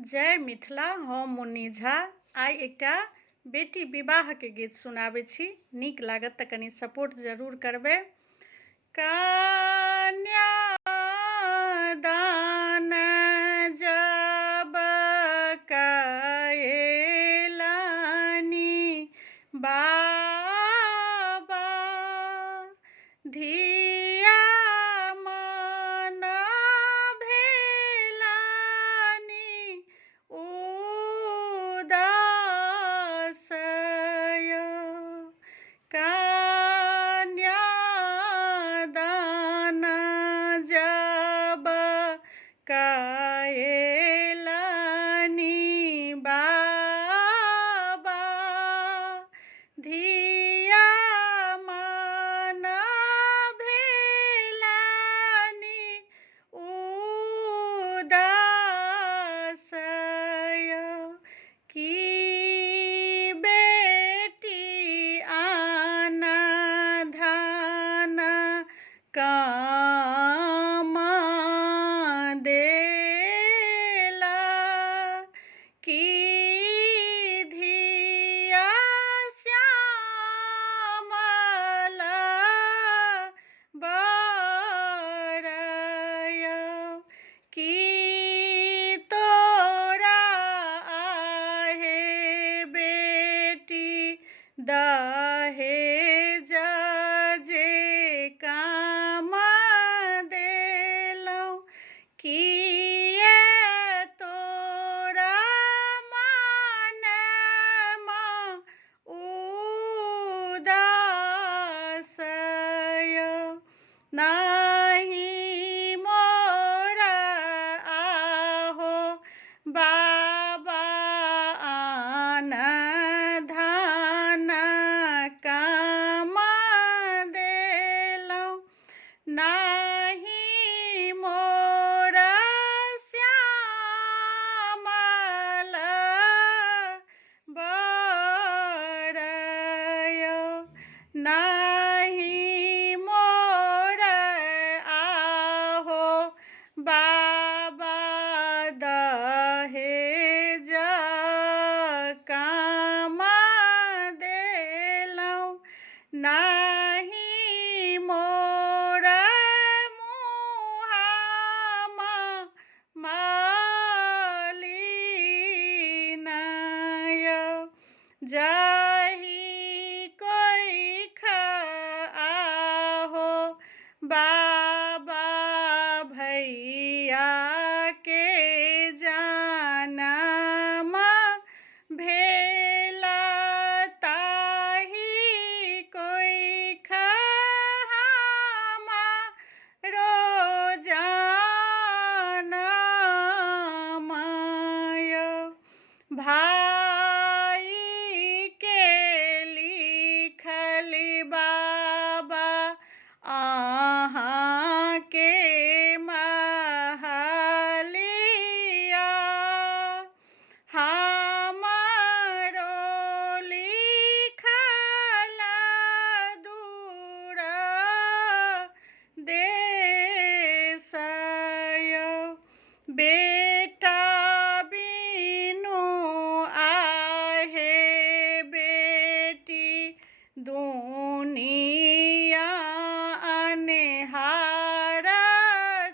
जय मिथिला। हम मुन्नी झा आइ एकटा बेटी विवाह के गीत सुनाबै छी। नीक लागत तऽ कनि सपोर्ट जरूर करबै। कन्या दान जब कएलनि बाबा, धिया मन भेलनि उदास य। कन्या दान जब कएलनि बाबा, धिया मन भेलनि उदास य। की बेटी आन धन काम देला, की धिया श्यामल बरय। की तोरा आहे बेटी दहेज जे काम देलौ, किए तोरा मनमे उदास य। नाही मोर आहो बाबा आन धन काम देलौ, नाही मोर श्यामल बरय। नाही मोर आहो बाबा दहेज काम देलौ, नाही मोर मुँहमा मलिन य। जाहि कोइख आहो बाबा भैया के जनम भेल, ताहि कोइख हमरो जनम य। भाई के लिखली बाबा अहाँ के महलिया, हमरो लिखल दूर देश य। बेटा बिनु आहे बेटी दुनिया अन्हार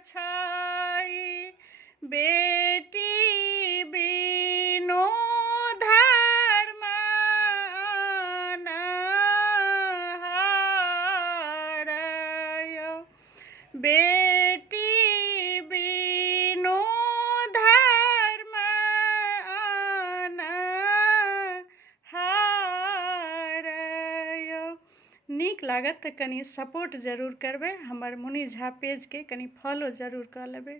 छै, बेटी बिनु धर्म अन्हार य। बेटी बिनु धर्म अन्हार य। नीक लागत तऽ कनि सपोर्ट जरूर करबै। हमर मुन्नी झा पेजके कनि फॉलो जरूर कऽ लेबै।